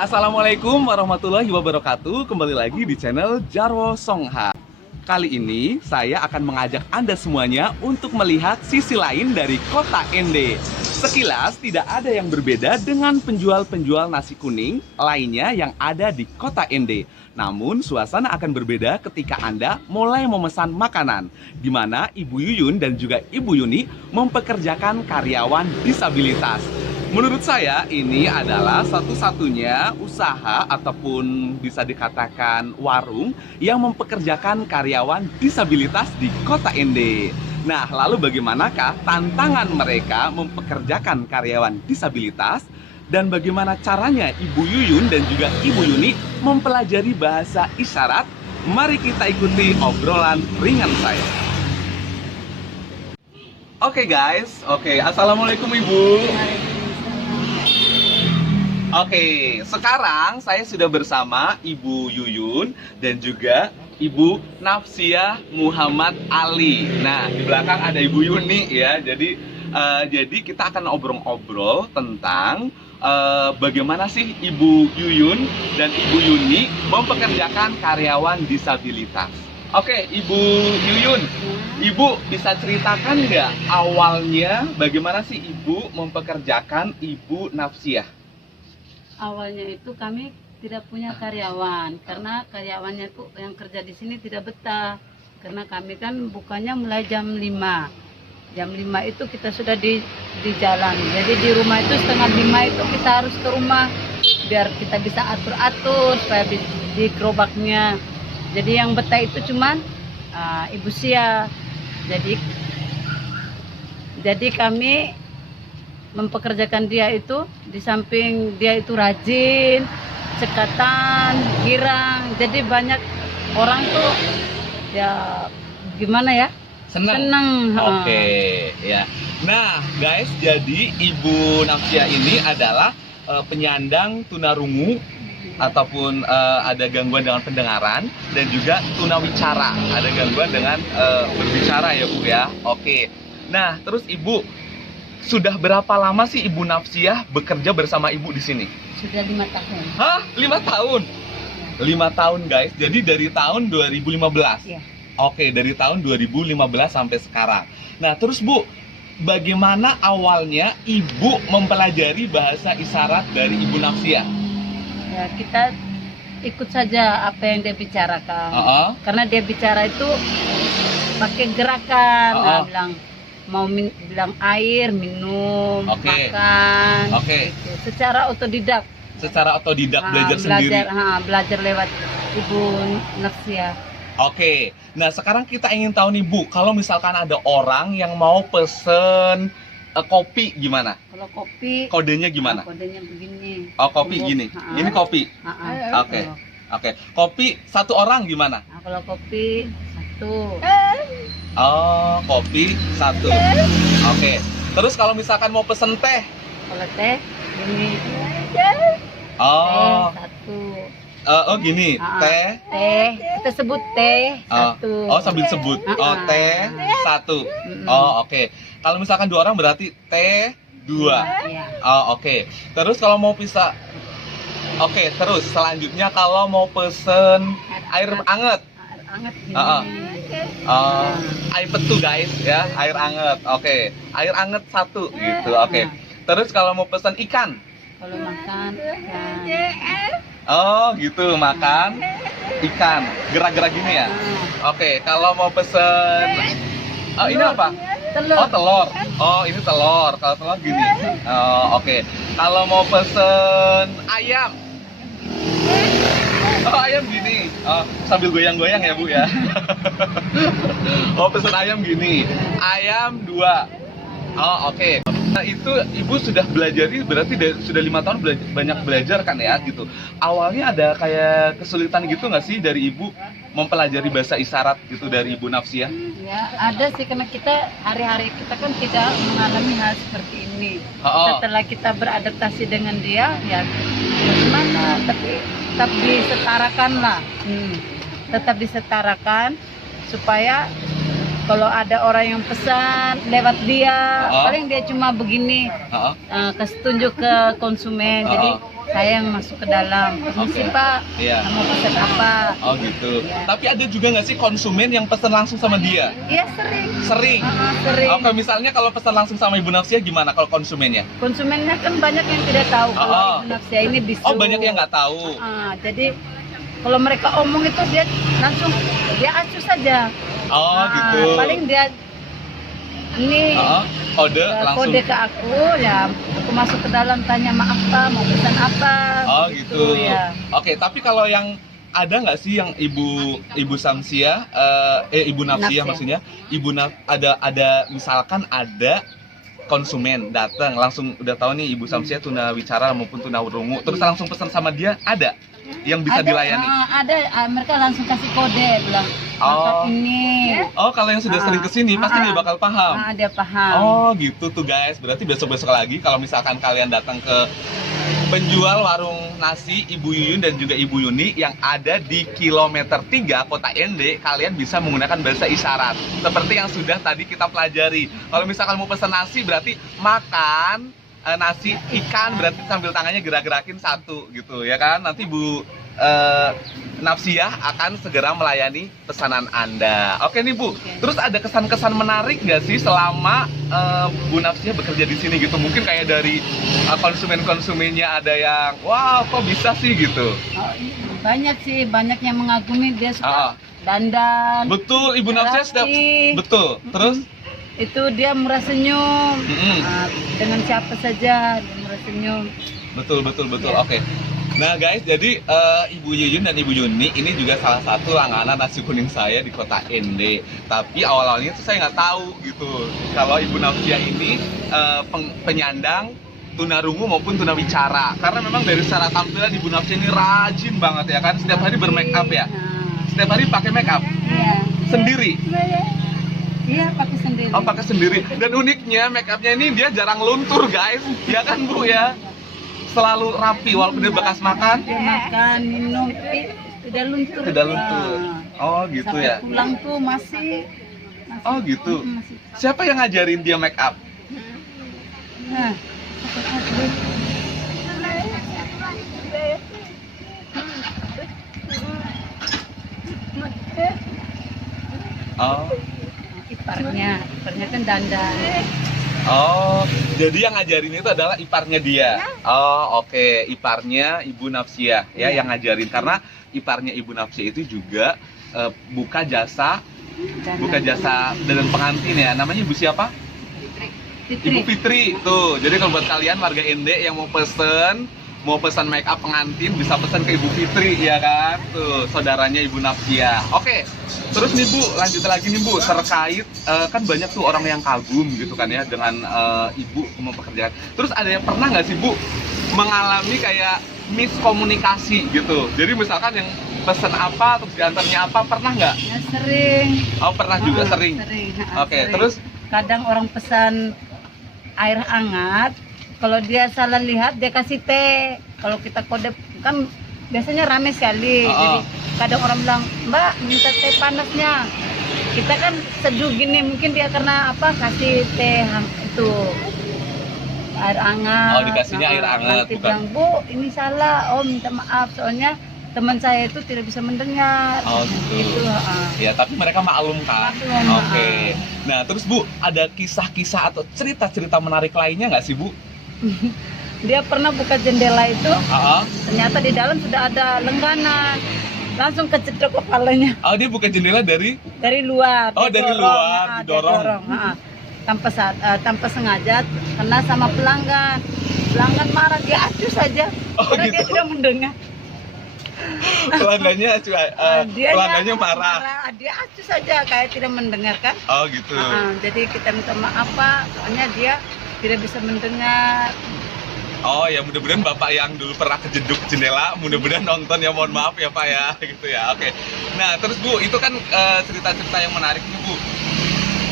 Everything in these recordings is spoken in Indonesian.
Assalamualaikum warahmatullahi wabarakatuh. Kembali lagi di channel Jarwo Songha. Kali ini saya akan mengajak Anda semuanya untuk melihat sisi lain dari kota Ende. Sekilas tidak ada yang berbeda dengan penjual-penjual nasi kuning lainnya yang ada di kota Ende. Namun suasana akan berbeda ketika Anda mulai memesan makanan, di mana Ibu Yuyun dan juga Ibu Yuni mempekerjakan karyawan disabilitas. Menurut saya ini adalah satu-satunya usaha ataupun bisa dikatakan warung yang mempekerjakan karyawan disabilitas di kota Ende. Nah, lalu bagaimanakah tantangan mereka mempekerjakan karyawan disabilitas? Dan bagaimana caranya Ibu Yuyun dan juga Ibu Yuni mempelajari bahasa isyarat? Mari kita ikuti obrolan ringan saya. Oke guys, Assalamualaikum Ibu. Oke, sekarang saya sudah bersama Ibu Yuyun dan juga Ibu Nafsiah Muhammad Ali. Nah, di belakang ada Ibu Yuni ya. Jadi kita akan obrol-obrol tentang bagaimana sih Ibu Yuyun dan Ibu Yuni mempekerjakan karyawan disabilitas. Oke, Ibu Yuyun, Ibu bisa ceritakan nggak awalnya bagaimana sih Ibu mempekerjakan Ibu Nafsiah? Awalnya itu kami tidak punya karyawan karena karyawannya tuh yang kerja di sini tidak betah, karena kami kan bukannya mulai jam 5 itu kita sudah di jalan. Jadi di rumah itu setengah 5 itu kita harus ke rumah biar kita bisa atur-atur supaya di gerobaknya. Jadi yang betah itu cuman Ibu Sia. Jadi kami mempekerjakan dia itu, di samping dia itu rajin, cekatan, girang. Jadi banyak orang tuh ya gimana ya? Seneng. Oke, ya. Nah, guys, jadi Ibu Nafsiah ini adalah penyandang tunarungu ataupun ada gangguan dengan pendengaran, dan juga tunawicara, ada gangguan dengan berbicara ya Bu ya. Oke. Nah, terus Ibu sudah berapa lama sih Ibu Nafsiah bekerja bersama Ibu di sini? Sudah 5 tahun. Hah? 5 tahun? 5 tahun guys, jadi dari tahun 2015? Ya. Oke, dari tahun 2015 sampai sekarang. Nah, terus Bu, bagaimana awalnya Ibu mempelajari bahasa isyarat dari Ibu Nafsiah? Ya, kita ikut saja apa yang dia bicarakan. Karena dia bicara itu pakai gerakan. Nah, bilang air, minum, makan. Gitu. Secara otodidak. Belajar sendiri. Belajar lewat Ibu Nafsiah. Oke, nah sekarang kita ingin tahu nih Bu, kalau misalkan ada orang yang mau pesen kopi gimana? Kalau kopi kodenya gimana? Kodenya begini. Oh, kopi gini. Ini kopi. Oke. Kopi satu orang gimana? Nah, kalau kopi satu. Oh, kopi satu. Oke. Terus kalau misalkan mau pesen teh? Kalau teh gini. Oh. Teh satu. Gini. Teh. Kita sebut teh satu. Oh, sambil sebut. Oh, teh satu. Oh, oke. Kalau misalkan 2 orang berarti teh 2. Iya. Oh, oke. Terus kalau mau pisah. Oke, terus selanjutnya kalau mau pesen air anget. Air anget gini. Air petu guys ya, air anget. Oke. Air anget satu gitu. Oke. Terus kalau mau pesen ikan. Kalau makan ikan. Oh, gitu, makan ikan. Gerak-gerak gini ya. Oke, kalau mau pesen ini apa? Telur. Oh, telur. Oh, ini telur. Kalau telur gini. Oh, oke. Kalau mau pesen ayam. Oh, ayam gini. Oh, sambil goyang-goyang ya Bu ya. Oh, pesen ayam gini. Ayam 2. Oh, oke. Nah, itu Ibu sudah belajar, berarti sudah 5 tahun banyak belajar kan ya gitu. Awalnya ada kayak kesulitan gitu nggak sih dari Ibu mempelajari bahasa isyarat gitu dari Ibu Nafsiah? Ya, ada sih, karena kita hari-hari kita kan tidak mengalami hal seperti ini. Setelah kita beradaptasi dengan dia, ya bagaimana? Tapi tetap disetarakan lah. Tetap disetarakan supaya kalau ada orang yang pesan lewat dia, paling dia cuma begini, kasih tunjuk ke konsumen. Jadi saya yang masuk ke dalam. Permisi Oke. Pak, Iya. mau pesan apa? Oh gitu. Iya. Tapi ada juga nggak sih konsumen yang pesan langsung sama dia? Iya sering. Sering. Sering. Oke, misalnya kalau pesan langsung sama Ibu Nafsia gimana kalau konsumennya? Konsumennya kan banyak yang tidak tahu kalau Oh. Ibu Nafsia ini bisu. Oh, banyak yang nggak tahu. Jadi kalau mereka omong itu dia langsung dia acuh saja. Oh gitu. Paling dia ini Kode langsung. kode ke aku ya, aku masuk ke dalam tanya maaf Pak, mau pesan apa? Oh gitu. Ya. Oke, tapi kalau yang ada nggak sih yang Ibu Samsia, Ibu Nafsia Nafsia. maksudnya, ada misalkan ada konsumen datang langsung udah tahu nih Ibu Samsia tunawicara maupun tunarungu, terus langsung pesan sama dia, ada yang bisa dilayani? Ada, mereka langsung kasih kode bilang Oh. ini. Oh, kalau yang sudah sering kesini pasti dia bakal paham. Dia paham. Oh gitu tuh guys, berarti besok-besok lagi kalau misalkan kalian datang ke penjual warung nasi Ibu Yuyun dan juga Ibu Yuni yang ada di kilometer 3 Kota Ende, kalian bisa menggunakan bahasa isyarat seperti yang sudah tadi kita pelajari. Kalau misalkan mau pesan nasi berarti makan nasi ikan, berarti sambil tangannya gerak-gerakin satu gitu ya kan. Nanti Bu Nafsiah akan segera melayani pesanan Anda. Oke nih Bu, terus ada kesan-kesan menarik nggak sih selama Bu Nafsiah bekerja di sini gitu? Mungkin kayak dari konsumen-konsumennya ada yang, wow kok bisa sih gitu? Banyak sih, banyak yang mengagumi dia suka dandan. Betul, Ibu Nafsiah setiap, rapi. betul. Terus? Itu dia murah senyum. Dengan siapa saja dia murah senyum. Betul. Ya. Oke. Nah guys, jadi Ibu Yuyun dan Ibu Yuni ini juga salah satu langganan nasi kuning saya di Kota Ende. Tapi awal-awalnya tuh saya nggak tahu gitu kalau Ibu Nafsia ini penyandang tunarungu maupun tunawicara. Karena memang dari secara tampilan Ibu Nafsia ini rajin banget ya kan, setiap hari bermake up ya. Setiap hari pakai make up. Iya. Sendiri. Iya, pakai sendiri. Oh, pakai sendiri. Dan uniknya make upnya ini dia jarang luntur guys, ya kan Bu ya? Selalu rapi walaupun dia bekas makan. Dia makan, minum, tidak luntur. Tidak luntur. Oh gitu Sampai ya. pulang tuh masih. Oh gitu. Masih. Siapa yang ngajarin dia make up? Nah, Oh. iparnya kan dandan. Oh, jadi yang ngajarin itu adalah iparnya dia. Oh, oke. Iparnya Ibu Nafsia ya yang ngajarin, karena iparnya Ibu Nafsia itu juga buka jasa dan pengantin ya. Namanya Ibu siapa? Ibu Fitri. Tuh. Jadi kalau buat kalian warga Ende yang mau pesan make up pengantin, bisa pesan ke Ibu Fitri ya kan. Tuh, saudaranya Ibu Nafsia. Oke. Terus nih Bu, lanjut lagi nih Bu, terkait kan banyak tuh orang yang kagum gitu kan ya dengan Ibu mempekerjakan. Terus ada yang pernah nggak sih Bu mengalami kayak miskomunikasi gitu? Jadi misalkan yang pesan apa terus diantarnya apa, pernah nggak? Ya, sering. Oh pernah juga, sering. Oke, Sering. terus? Kadang orang pesan air hangat, kalau dia salah lihat dia kasih teh. Kalau kita kode kan biasanya rame sekali. Jadi kadang orang bilang, Mbak minta teh panasnya. Kita kan seduh gini, mungkin dia karena apa kasih teh itu air hangat. Oh, dikasihnya air hangat, Nanti bukan? bilang, Bu ini salah, oh minta maaf soalnya teman saya itu tidak bisa mendengar. Oh gitu. Gitu, Ya, tapi mereka maklum kan. Maklum, Oke. Nah, terus Bu, ada kisah-kisah atau cerita-cerita menarik lainnya nggak sih Bu? Dia pernah buka jendela itu, Ah, ternyata di dalam sudah ada lengganan. Langsung kecedok kepalanya oh dia buka jendela dari? luar. Oh, dia dari dorong, luar, dia didorong. dorong, tanpa sengaja kena sama pelanggan. Pelanggan marah, dia acuh saja. Oh, Karena dia gitu. tidak mendengar. Pelanggannya marah. Dia acuh saja kayak tidak mendengarkan. Oh gitu. Jadi kita minta maaf Pak, soalnya dia tidak bisa mendengar. Oh ya, mudah-mudahan Bapak yang dulu pernah kejeduk jendela, mudah-mudahan nonton ya, mohon maaf ya Pak ya, gitu ya. Oke. Nah terus Bu, itu kan cerita-cerita yang menarik nih Bu.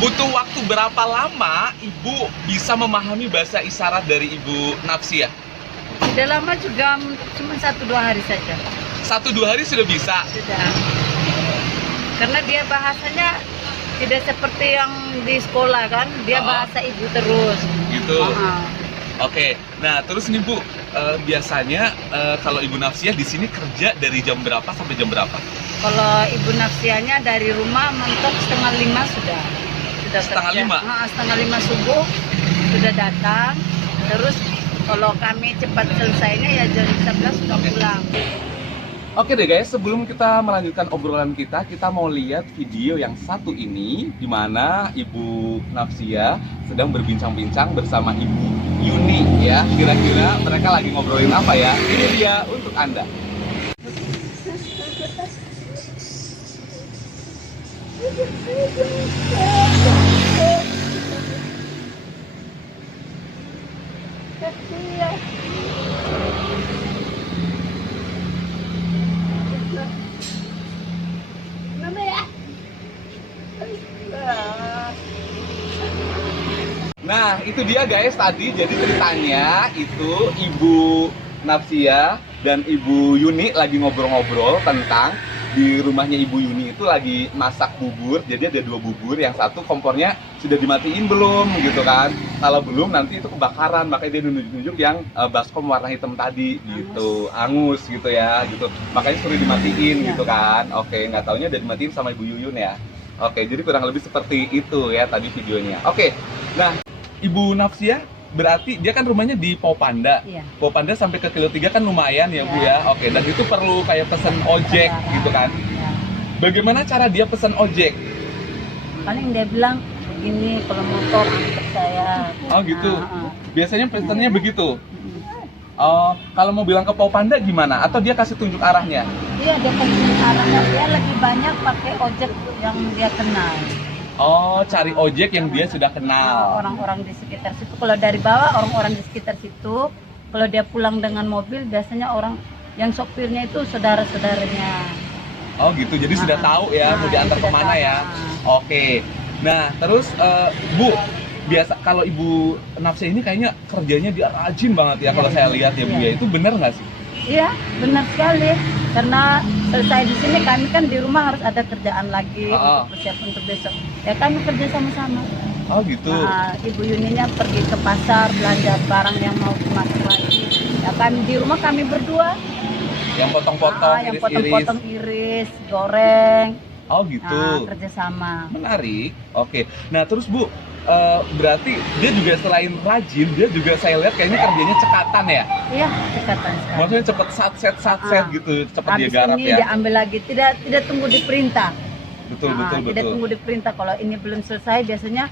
Butuh waktu berapa lama Ibu bisa memahami bahasa isyarat dari Ibu Nafsia? Tidak lama juga, cuma 1-2 hari saja. 1-2 hari sudah bisa? Sudah. Karena dia bahasanya tidak seperti yang di sekolah kan, dia bahasa ibu terus. Gitu. Oke, nah terus nih Bu, biasanya kalau Ibu Nafsia di sini kerja dari jam berapa sampai jam berapa? Kalau Ibu Nafsianya dari rumah mentok setengah 5 sudah Setengah kerja. 5? Setengah 5 subuh sudah datang. Terus kalau kami cepat selesainya ya jam 11 sudah pulang. Oke deh guys, sebelum kita melanjutkan obrolan kita mau lihat video yang satu ini di mana Ibu Nafsia sedang berbincang-bincang bersama Ibu Yuni ya. Kira-kira mereka lagi ngobrolin apa ya? Ini dia untuk Anda. Nah, itu dia guys tadi. Jadi ceritanya itu Ibu Nafsia dan Ibu Yuni lagi ngobrol-ngobrol tentang di rumahnya Ibu Yuni itu lagi masak bubur. Jadi ada 2 bubur, yang satu kompornya sudah dimatiin belum gitu kan. Kalau belum nanti itu kebakaran, makanya dia nunjuk-nunjuk yang baskom warna hitam tadi gitu, angus gitu ya gitu. Makanya suruh dimatiin gitu kan. Oke, nggak taunya udah dimatiin sama Ibu Yuyun ya. Oke, jadi kurang lebih seperti itu ya tadi videonya. Oke, nah Ibu Nafsia berarti dia kan rumahnya di Popanda. Iya. Popanda sampai ke Kilo 3 kan lumayan ya Bu ya. Oke, dan itu perlu kayak pesen ojek gitu kan. Ya. Bagaimana cara dia pesen ojek? Paling dia bilang begini, kalau motor antar saya. Oh gitu. Biasanya pesennya begitu. Mm. Oh, kalau mau bilang ke Popanda gimana? Atau dia kasih tunjuk arahnya? Iya, dia kasih arahnya. Dia lebih banyak pakai ojek yang dia kenal. Oh, cari ojek yang dia sudah kenal. Orang-orang di sekitar situ. Kalau dari bawah, orang-orang di sekitar situ. Kalau dia pulang dengan mobil, biasanya orang yang sopirnya itu saudara-saudaranya. Oh gitu, jadi sudah tahu ya mau diantar sudah kemana tahu. ya. Oke. Nah, terus Bu, biasa kalau Ibu Nafsia ini kayaknya kerjanya dia rajin banget ya kalau saya lihat ya Bu ya. Itu benar nggak sih? Iya, benar sekali. Karena selesai di sini kami kan di rumah harus ada kerjaan lagi untuk persiapan untuk besok. Ya kami kerja sama-sama. Oh gitu. Nah, Ibu Yuninya pergi ke pasar belanja barang yang mau dimasak lagi. Ya kami di rumah kami berdua. Yang potong-potong, Yang iris-iris. potong-potong iris, goreng. Oh gitu. Nah, kerjasama. Menarik. Oke. Nah terus Bu, berarti dia juga selain rajin, dia juga saya lihat kayaknya kerjanya cekatan ya. Iya, cekatan sekali. Maksudnya cepet satset gitu, cepet dia Habis garap ini ya. diambil lagi, tidak tunggu diperintah. Betul. Tidak tunggu diperintah. Kalau ini belum selesai, biasanya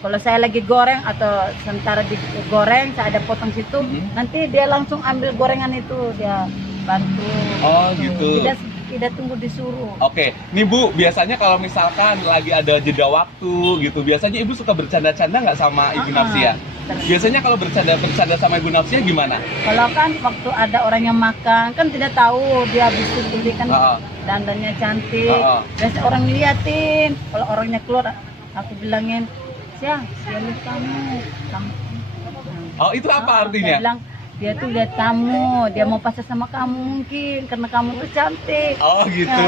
kalau saya lagi goreng atau sementara digoreng, saya ada potong situ, nanti dia langsung ambil gorengan itu, dia bantu. Oh gitu. Tidak tunggu disuruh. Oke, nih Bu, biasanya kalau misalkan lagi ada jeda waktu gitu, biasanya Ibu suka bercanda-canda nggak sama Ibu Nafsia? Biasanya kalau bercanda sama Ibu Nafsia gimana? Kalau kan waktu ada orang yang makan, kan tidak tahu dia bisa beli kan dandannya cantik. Biasa orang ngeliatin, kalau orangnya keluar, aku bilangin, dia lihat kamu. Oh, itu apa artinya? Dia bilang, dia tuh lihat kamu, dia mau pasar sama kamu mungkin karena kamu tuh cantik. Oh gitu.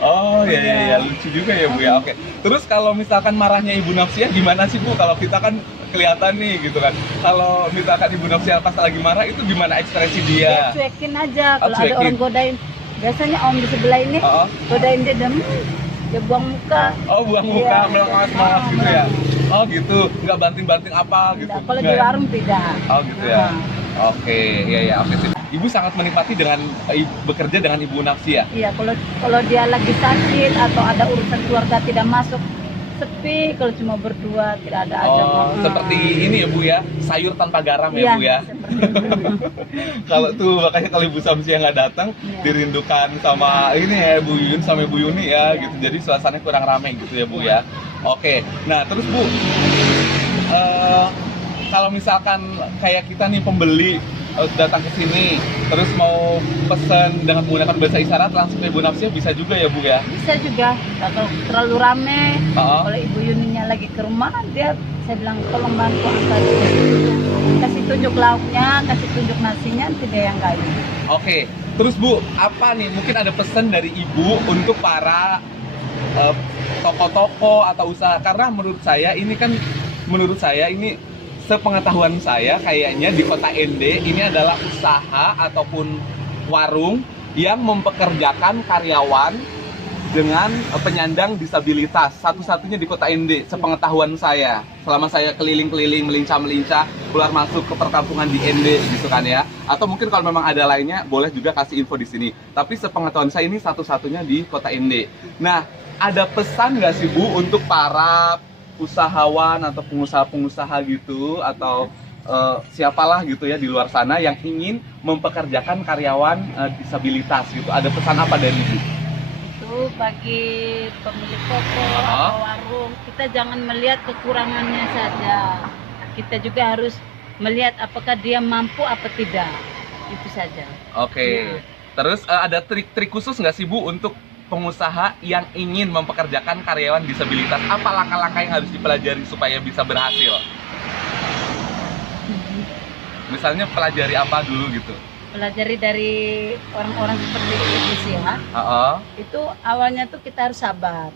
Oh ya, lucu juga ya Bu ya. Oke. Terus kalau misalkan marahnya Ibu Nafsia gimana sih Bu? Kalau kita kan kelihatan nih gitu kan. Kalau misalkan Ibu Nafsia pas lagi marah itu gimana ekspresi dia? Dia cuekin aja. Kalau ada orang godain, biasanya om di sebelah ini godain dia dia buang muka. Oh, buang muka, melengos-melengos gitu ya. Oh gitu, nggak banting-banting apa gitu. Kalau di warung tidak. Oh gitu ya. Oke, iya oke sih. Ibu sangat menikmati dengan bekerja dengan Ibu Nafsia. Iya, kalau dia lagi sakit atau ada urusan keluarga tidak masuk, sepi. Kalau cuma berdua tidak ada aja. Seperti ini ya Bu ya, sayur tanpa garam ya Bu ya. Kalau tuh makanya kalau Ibu Samsia nggak datang, dirindukan sama ini ya Bu Yun sama Ibu Yuni ya gitu. Jadi suasananya kurang ramai gitu ya Bu ya. Oke, nah terus Bu, kalau misalkan kayak kita nih pembeli datang ke sini, terus mau pesen dengan menggunakan bahasa isyarat langsung ke Ibu Nafsia bisa juga ya Bu ya? Bisa juga. Kalau terlalu rame, kalau Ibu Yuninya lagi ke rumah, saya bilang tolong bantu antar, kasih tunjuk lauknya, kasih tunjuk nasinya, nanti dia yang gayu. Oke, terus Bu, apa nih mungkin ada pesan dari Ibu untuk para toko-toko atau usaha, karena menurut saya ini sepengetahuan saya kayaknya di Kota Ende ini adalah usaha ataupun warung yang mempekerjakan karyawan dengan penyandang disabilitas, satu-satunya di Kota Ende sepengetahuan saya. Selama saya keliling-keliling, melincah-melincah, keluar masuk ke perkampungan di Ende gitu kan ya. Atau mungkin kalau memang ada lainnya boleh juga kasih info di sini. Tapi sepengetahuan saya ini satu-satunya di Kota Ende. Nah, ada pesan nggak sih Bu untuk para usahawan atau pengusaha-pengusaha gitu atau siapalah gitu ya di luar sana yang ingin mempekerjakan karyawan disabilitas gitu? Ada pesan apa dari Ibu? Itu bagi pemilik toko atau warung, kita jangan melihat kekurangannya saja. Kita juga harus melihat apakah dia mampu apa tidak. Itu saja. Oke. Terus ada trik-trik khusus nggak sih Bu untuk pengusaha yang ingin mempekerjakan karyawan disabilitas? Apa langkah-langkah yang harus dipelajari supaya bisa berhasil? Misalnya pelajari apa dulu gitu? Pelajari dari orang-orang seperti itu sih ya. Itu awalnya tuh kita harus sabar.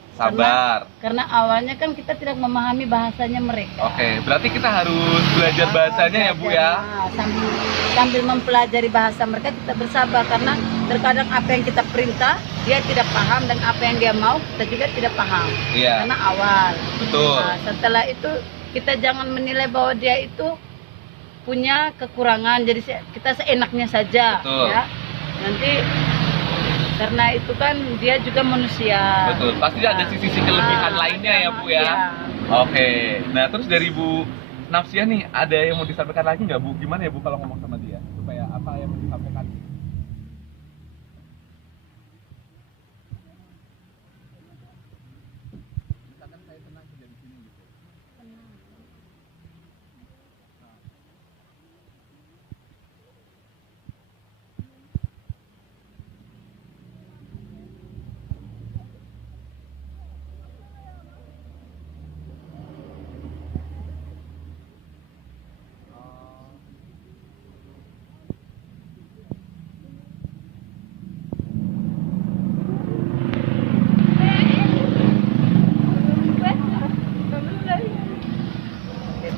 Karena awalnya kan kita tidak memahami bahasanya mereka. Oke, berarti kita harus belajar bahasanya ya Bu ya? Sambil mempelajari bahasa mereka kita bersabar, karena terkadang apa yang kita perintah dia tidak paham, dan apa yang dia mau kita juga tidak paham. Iya. Karena awal. Betul. Nah, setelah itu kita jangan menilai bahwa dia itu punya kekurangan, jadi kita seenaknya saja. Betul. Ya. Nanti karena itu kan dia juga manusia. Betul, pasti ada sisi-sisi kelebihan lainnya ya Bu ya. Iya. Oke, nah terus dari Bu Nafsia nih, ada yang mau disampaikan lagi nggak Bu? Gimana ya Bu kalau ngomong sama dia? Supaya apa yang mau disampaikan? Misalkan saya senang kerja di sini gitu.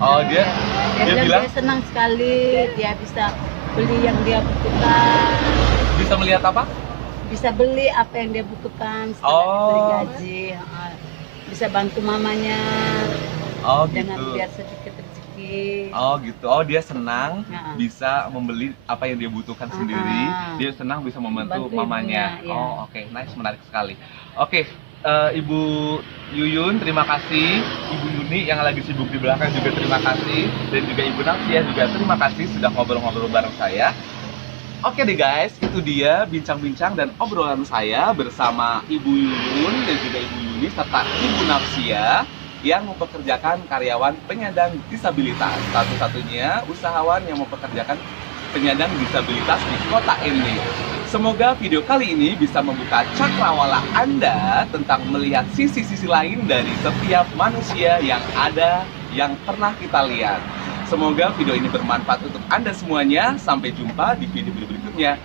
Oh dia Dan bilang dia senang sekali, dia bisa beli yang dia butuhkan, bisa melihat apa? bisa beli apa yang dia butuhkan setelah diberi gaji. Bisa bantu mamanya Oh dengan gitu. biar sedikit rezeki. Oh gitu. Oh dia senang Nah. bisa membeli apa yang dia butuhkan sendiri. Dia senang bisa membantu Membantu mamanya. ibunya, ya. Oh oke, nice, menarik sekali. Oke, Ibu Yuyun terima kasih, Ibu Yuni yang lagi sibuk di belakang juga terima kasih, dan juga Ibu Nafsia juga terima kasih sudah ngobrol-ngobrol bareng saya. Oke deh guys, itu dia bincang-bincang dan obrolan saya bersama Ibu Yuyun dan juga Ibu Yuni serta Ibu Nafsia yang mempekerjakan karyawan penyandang disabilitas. Satu-satunya usahawan yang mempekerjakan penyandang disabilitas di Kota Ende. Semoga video kali ini bisa membuka cakrawala Anda tentang melihat sisi-sisi lain dari setiap manusia yang ada, yang pernah kita lihat. Semoga video ini bermanfaat untuk Anda semuanya. Sampai jumpa di video-video berikutnya.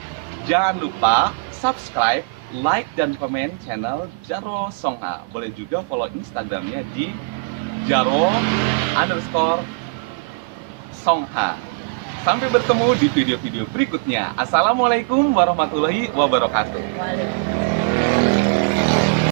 Jangan lupa subscribe, like, dan komen channel Jarwo Songha. Boleh juga follow Instagramnya di Jarwo_Songha. Sampai bertemu di video-video berikutnya. Assalamualaikum warahmatullahi wabarakatuh. Waalaikumsalam.